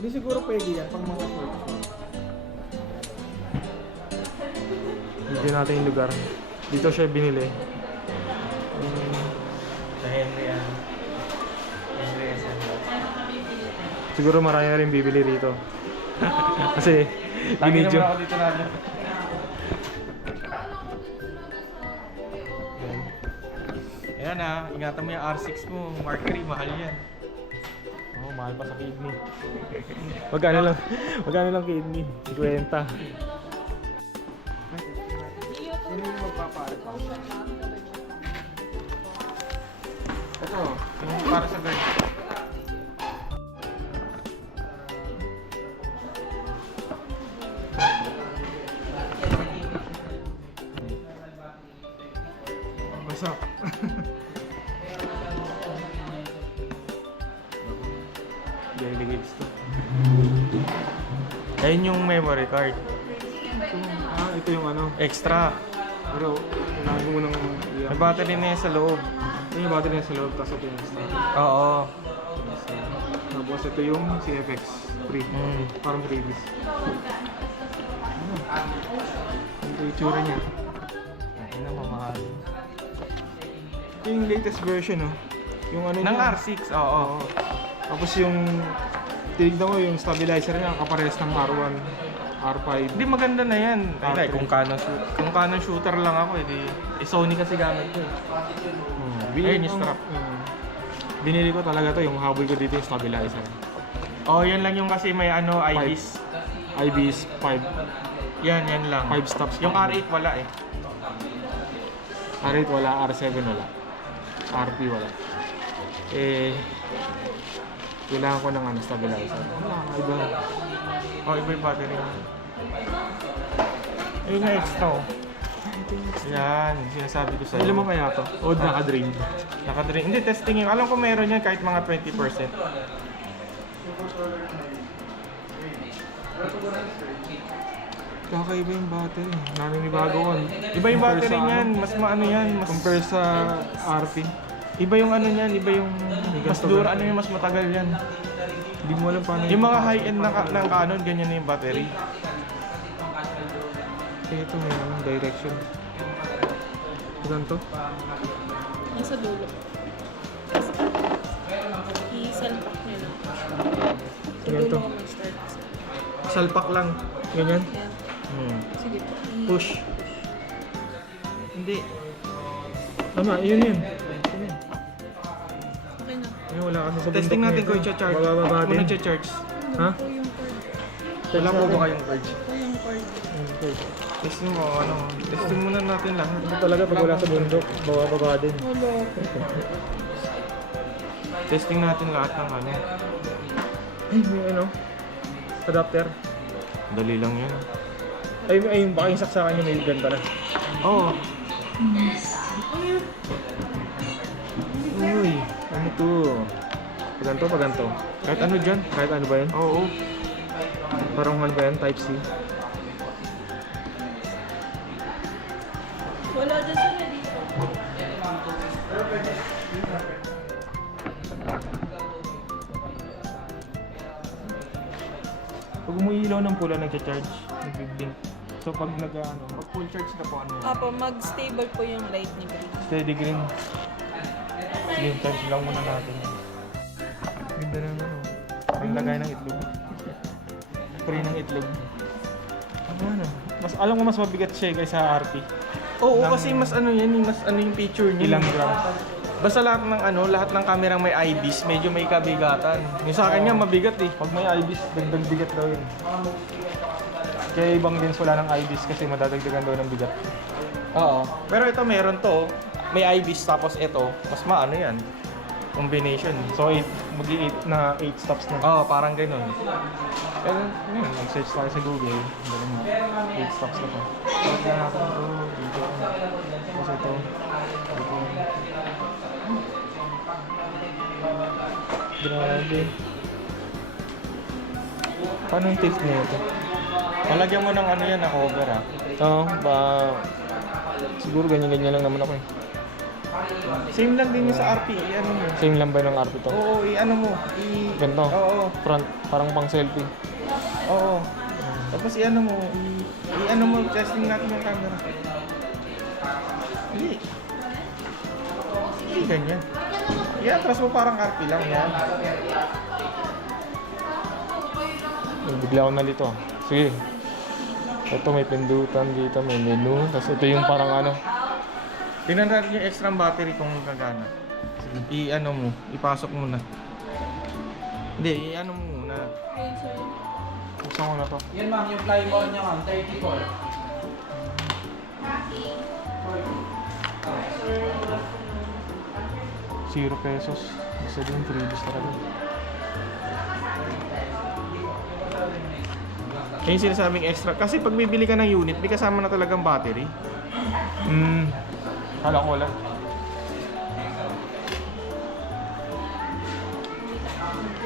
Hindi siguro pwede yan pang mga short. Bigyan natin yung lugar. Dito siya binili. Sa Henry yan. Henry SM. Siguro marami na rin bibili rito. Kasi Lagi binidyo. naman ako dito na. Ayan na, ingatan mo yung R6 mo. Mark III, mahal yan. Oh, mahal pa sa kidney. Magkano lang kidney? 50. Sino yung magpapalit? Ito, yung para sa guard. Basak. Daily gigs to. Ayun yung memory card. Ito yung ano. Extra. Pero, kailangan ko munang May battery na yan sa loob. Ito yung battery na sa loob, tapos ito yung extra. Oo. Tapos ito yung CFX free. Parang freebies. Ito yung itsura niya. Ayun na, mamahal. Ito yung latest version, oh. Yung ano Ng niya. R6, oo. Tapos yung tinignan mo yung stabilizer niya kaparehas ng R1, R5. Hindi, maganda na yan. Ay, R3. kung Canon shooter lang ako, Sony kasi gamit ko. Ayun yung strap. Binili ko talaga to, yung habol ko dito yung stabilizer. Oh, yan lang yung kasi may ano, IBIS. IBIS 5. Yan lang. 5 stops. Yung R8 wala eh. R8 wala, R7 wala. RP wala. Kailangan ko ng ano, stabilizer. Wala, iba. Oh, iba yung battery. Ayun na extra oh. Yan, sinasabi ko sa'yo. Ilan mo kaya to? O naka-drain? Naka-drain. Hindi, testing yun. Alam ko meron yan kahit mga 20%. Kakaiba yung battery. Naninibago ko. Iba yung battery niyan. Mas maano yan. Compare sa RP. Iba yung ano niyan. Iba yung mas ganito dura. ba? Ano yung mas matagal yan. Hindi mo alam paano Yung mga high-end ng Canon, ganyan na yung battery. Ito may ano, direction. Ilan to? Nasa dulo. I-salpak niya lang. Sa Ganito. dulo ko mag-start. Salpak lang. Ganyan. Yan. Sige po. Push. Hindi. Tama, yun yun. Okay na. Ayun, wala kasi sa bundok Testing natin nito. kung i-charge. Bababa Kung din. nag-charge. Ha? Ito yung cord. Wala po ba kayong charge? Ito yung cord. Okay. Testing mo, ano. Testing muna natin lahat. Ito talaga pag wala sa bundok, bababa din. Wala. Testing natin lahat ng ano. Ay, may ano? Adapter. Dali lang yan. Ay, baka yung saksakan niya may gun pala. Oo. Uy, ano to? Paganto, paganto. Kahit ano dyan. Kahit ano ba yan? Oo. Parang ano ba yan? Type C. Wala dyan sila dito. Pag umuilaw ng pula, nagcha-charge. Nag-blink. So pag pag full charge na po, ano yan? Apo, mag-stable po yung light ni Green. Steady green. Sige, charge lang muna natin. Ganda naman oh. Ang lagay ng itlog. Free ng itlog. Ano? Mas, alam ko mas mabigat siya kaysa RP. Oo, Ng- kasi mas ano yan, mas ano yung picture niya. Ilang grams? Basta lahat ng ano, lahat ng kamerang may IBIS, medyo may kabigatan. Yung sa akin nga mabigat eh. Pag may IBIS, dagdag bigat daw yun. Kaya ibang lens wala ng IBIS kasi madadagdagan daw ng bigat. Oo. Pero ito meron to, may IBIS tapos ito, mas maano yan. Combination. So, mag-8 na 8 stops na. Oo, parang ganun. Pero, yun, nag-search tayo sa Google. Galing mo. 8 stops na to. Check na natin ito. Dito. Tapos ito. Dito. Grabe. Paano yung tilt niya ito? Palagyan mo ng ano yan, na cover ah. Oo, siguro ganyan-ganyan lang naman ako eh. Same lang din yung sa RP, i-ano mo. Same lang ba ng RP to? Oo, i-ano mo. Ganito? Oo, Front, parang pang selfie. oo. Tapos i-ano mo, i-ano mo, testing natin yung camera. Hindi. Hindi ganyan. I-atras mo parang RP lang yan. Bigla ako nalito. Sige. Ito may pindutan dito, may menu. Tapos ito yung parang ano. Tingnan natin yung extra battery kung gagana. I-ano mo, ipasok mo na. Hindi, i-ano mo muna. Ayun, sir. Buksan ko na to. Yan ma'am, yung flymore niya ma'am, 34. 0 pesos. Isa din, 3 days talaga. Yung sinasabing extra. Kasi pag bibili ka ng unit, may kasama na talagang battery. Kala ko wala.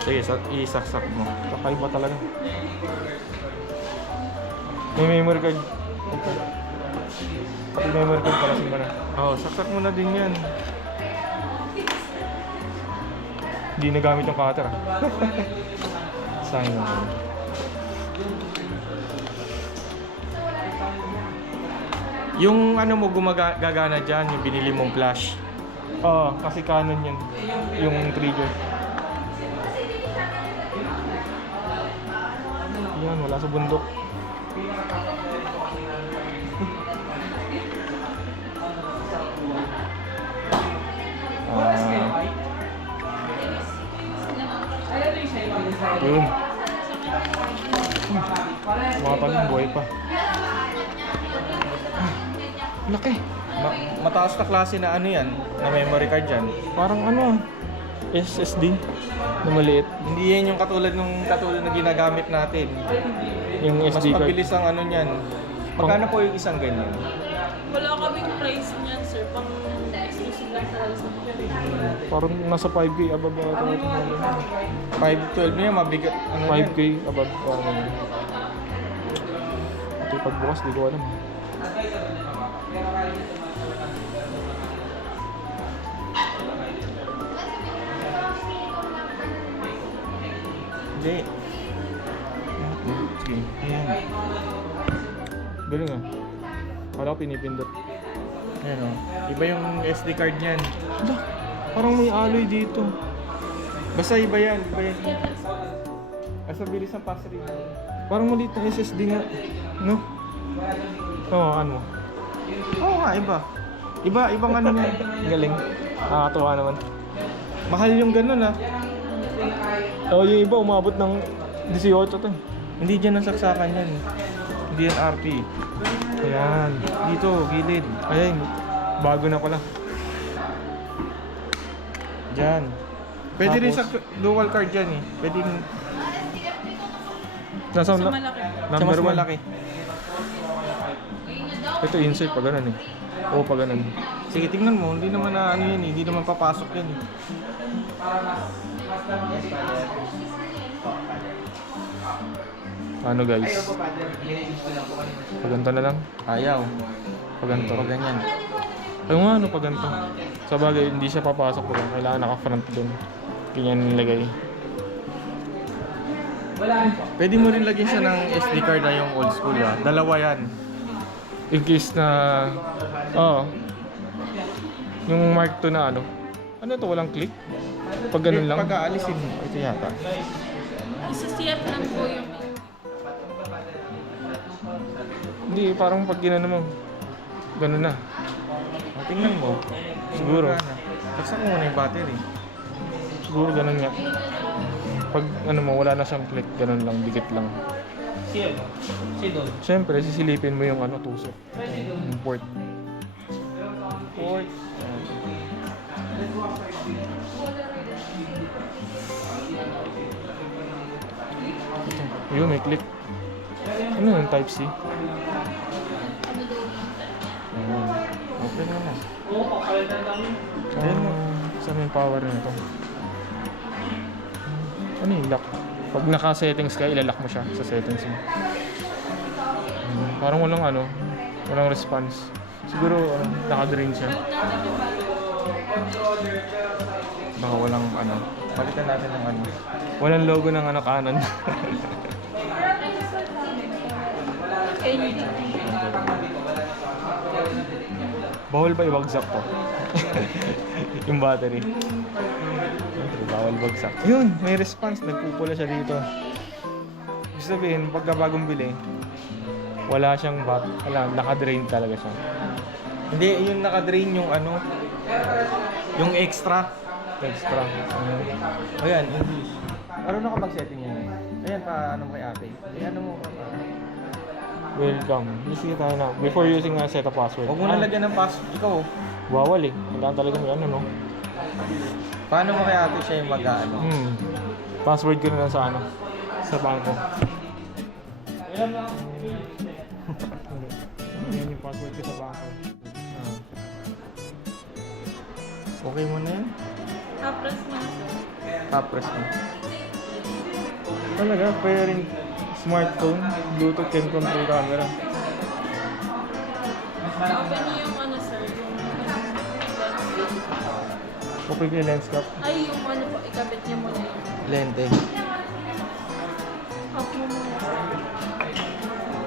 Sige, isaksak mo. Kakaiba talaga. May memory card. Pati memory card pala simba na. Oo, saksak mo na din yan. Hindi nagamit yung cutter ah. Sayang naman. Yung ano mo gumagana dyan, yung binili mong flash. Oo, kasi Canon yan. Yung trigger. Yan, wala sa bundok. Yun. Mga talim, buhay pa. Laki. Mataas na klase na ano yan, na memory card yan. Parang ano, SSD na maliit. Hindi yan yung katulad na ginagamit natin. Yung Mas SD card. mabilis ang ano niyan. Magkano po yung isang ganyan? Wala kaming price niyan, sir. Pang exclusive lang talaga sa Parang nasa 5K above ata. 512 niya, mabigat. Ano 5K yan? above. Parang ano. Ito yung pagbukas, di ko alam. Hindi. Sige. Ayan. Galing ah. Kala ko pinipindot. Ayan o. Iba yung SD card niyan. Ala, parang may alloy dito. Basta iba yan. Iba yan. Asa bilis ng pass rate. Parang maliit na SSD nga. No? Oo, ano? Oo nga, iba. Ibang ano niya. Galing. Nakakatuwa naman. Mahal yung ganun ah. Oh, yung iba umabot ng 18 to. Hindi dyan nasaksakan yan. Hindi yan RP. Ayan. Dito, gilid. Ayan. Bago na pala. Dyan. Pwede rin sa Tapos? dual card dyan eh. Pwede rin Nasa Sa malaki. sa number mas 1. malaki. Ito insert pa ganun eh. Oo, pa ganun. Sige, tingnan mo. Hindi naman na ano yan eh. Hindi naman papasok yan eh. Ano guys? Paganto na lang. Ayaw. Paganto. Pag ganyan. Ay nga, ano paganto? Sa bagay, hindi siya papasok ko. Kailangan naka-front dun. Ganyan nilagay. Pwede mo rin lagyan siya ng SD card na yung old school ah. Dalawa yan. In case na... Oo. Yung Mark II na ano. Ano to? Walang click? Pag ganun lang. Pag aalisin mo. Ito yata. Isa CF lang po yung Hindi, parang pag ginano mo. Ganun na. O, tingnan mo. Siguro. Saksak mo muna yung battery. Siguro ganun nga. Pag ano mo, wala na siyang click. Ganun lang, dikit lang. Siyempre, sisilipin mo yung ano, tusok. Yung port. Port. Yun, may click. Ano yung Type-C? Open mo na. Saan yung power nito? Ano yung lock? Pag naka-settings ka, ilalock mo siya sa settings mo. Parang walang ano, walang response. Siguro naka-green siya. Baka walang ano. Palitan natin ng ano. Walang logo ng ano Canon. Bawal ba ibagsak to? Yung battery. Siyempre, bawal bagsak. Yun, may response. Nagpupula siya dito. Ibig sabihin, pagka bagong bili, wala siyang naka-drain talaga siya. Hindi, yung nakadrain yung ano. Yung extra. Extra. Ayan, English. Ano na kapag-setting yun? Ayan, paano kay ate? Ayan mo. Welcome. Sige tayo na. Before using a set of password. Huwag mo nalagyan ng password. Ikaw, Bawal eh. Wala talaga may ano, no? paano mo kay ate siya yung mag-ano? Password ko na lang sa ano? Sa bangko. Yan yung password ko sa bangko. Okay mo na yan? Tapos na, sir. Press mo. Talaga, pairing smartphone, Bluetooth can control camera. Open niyo yung ano, sir, yung Okay yung lens cap. ay, yung ano po, ikabit niyo muna yung Lente. off mo muna.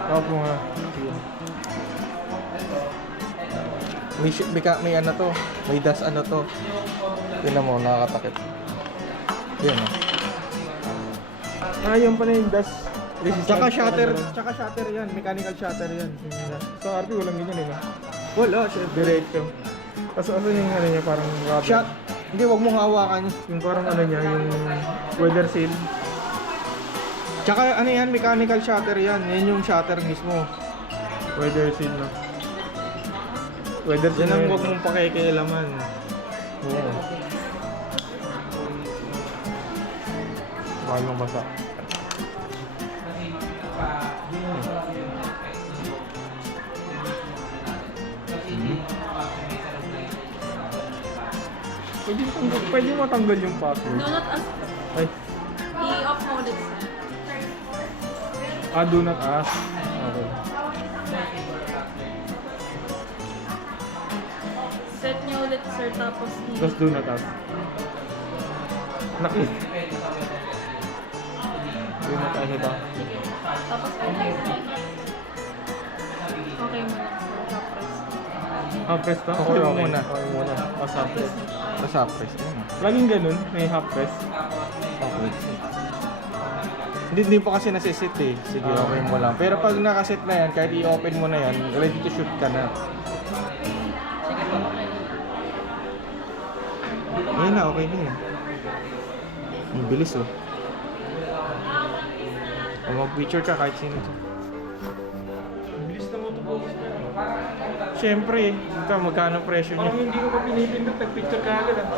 Off mo nga. May ano to. May das ano to. Tingnan mo, nakakatakip. Yan o. Yun pala yung dust resistant. Tsaka shutter yan. Mechanical shutter yan. Sa RP walang ganyan eh, no? Wala, syempre. Diretso. Kaso yung ano niya, parang rubber. Shot. Hindi, wag mong hawakan. Yung parang ano niya, yung weather seal. Tsaka ano yan, mechanical shutter yan. Yan yung shutter mismo. Weather seal, no? Weather seal Yan ang na wag mong pakikialaman. Oo. Mahal mong basa. Pwede matanggal yung password. Do not ask. Ay, I-off mo ulit, sir. do not ask. Okay. Set niyo ulit, sir, tapos Tapos do not ask. Nakit. Do not ask ito. Tapos okay mo na, sir. Tapos Half press to? Okay mo muna. Okay muna. Tapos half press. Tapos press. Yan. Laging ganun, may half press. Okay. Hindi pa kasi nasisit eh. Sige, okay mo lang. Pero pag nakaset na yan, kahit i-open mo na yan, ready to shoot ka na. sige po, okay. Ayun na, okay na yun. Ang bilis oh. Kung mag-picture ka kahit sino. Ang bilis na motofocus ka. Siyempre, ito magkano presyo niya. Parang hindi ko pa pinipindot, nag-picture ka agad ah.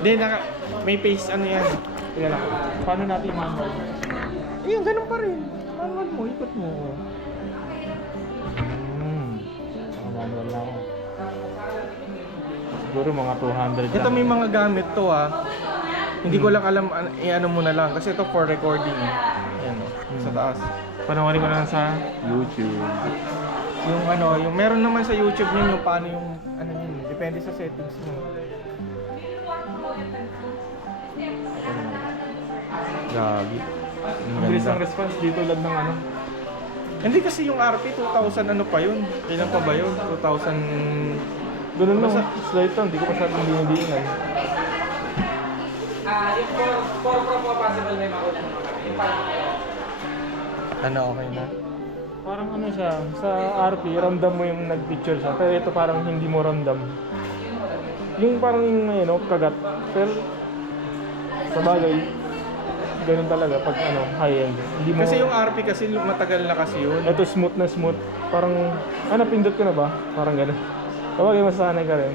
Hindi, may face ano yan. Tingnan lang. Paano natin i-manual? Ayun, ganun pa rin. Manual mo, ikot mo. Manual lang ako. Siguro mga 200 Ito may mga gamit to ah. Hindi ko lang alam, ano mo na lang. Kasi ito for recording. Ayan oh, sa taas. Panoorin ko lang sa YouTube. Yung ano, yung meron naman sa YouTube yun, yung paano yung ano yun. Depende sa settings mo. Gagi. Ang bilis ng response dito lang ng ano. Hindi kasi yung RP 2000 ano pa yun? Kailan pa ba yun? 2000... Ganun lang. Slide to, hindi ko masyadong dinidiinan. Yung 4 Pro po possible may makuha mo kami. Yung 5 Ano, okay na? Parang ano siya, sa RP, ramdam mo yung nag-picture siya. Pero ito parang hindi mo ramdam. Yung parang yung kagat. Pero sa bagay, ganun talaga pag ano, high-end. Hindi mo, Kasi yung RP kasi matagal na kasi yun. ito smooth na smooth. Parang, pindot ko na ba? Parang ganun. Sabagay, masanay ka rin.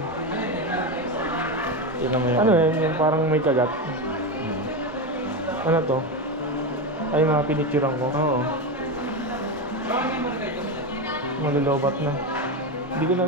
Tingnan mo yun. Ano yung parang may kagat. Ano to? Ay, mga pinicturean ko. Oo. Malulubat na. Hindi ko na...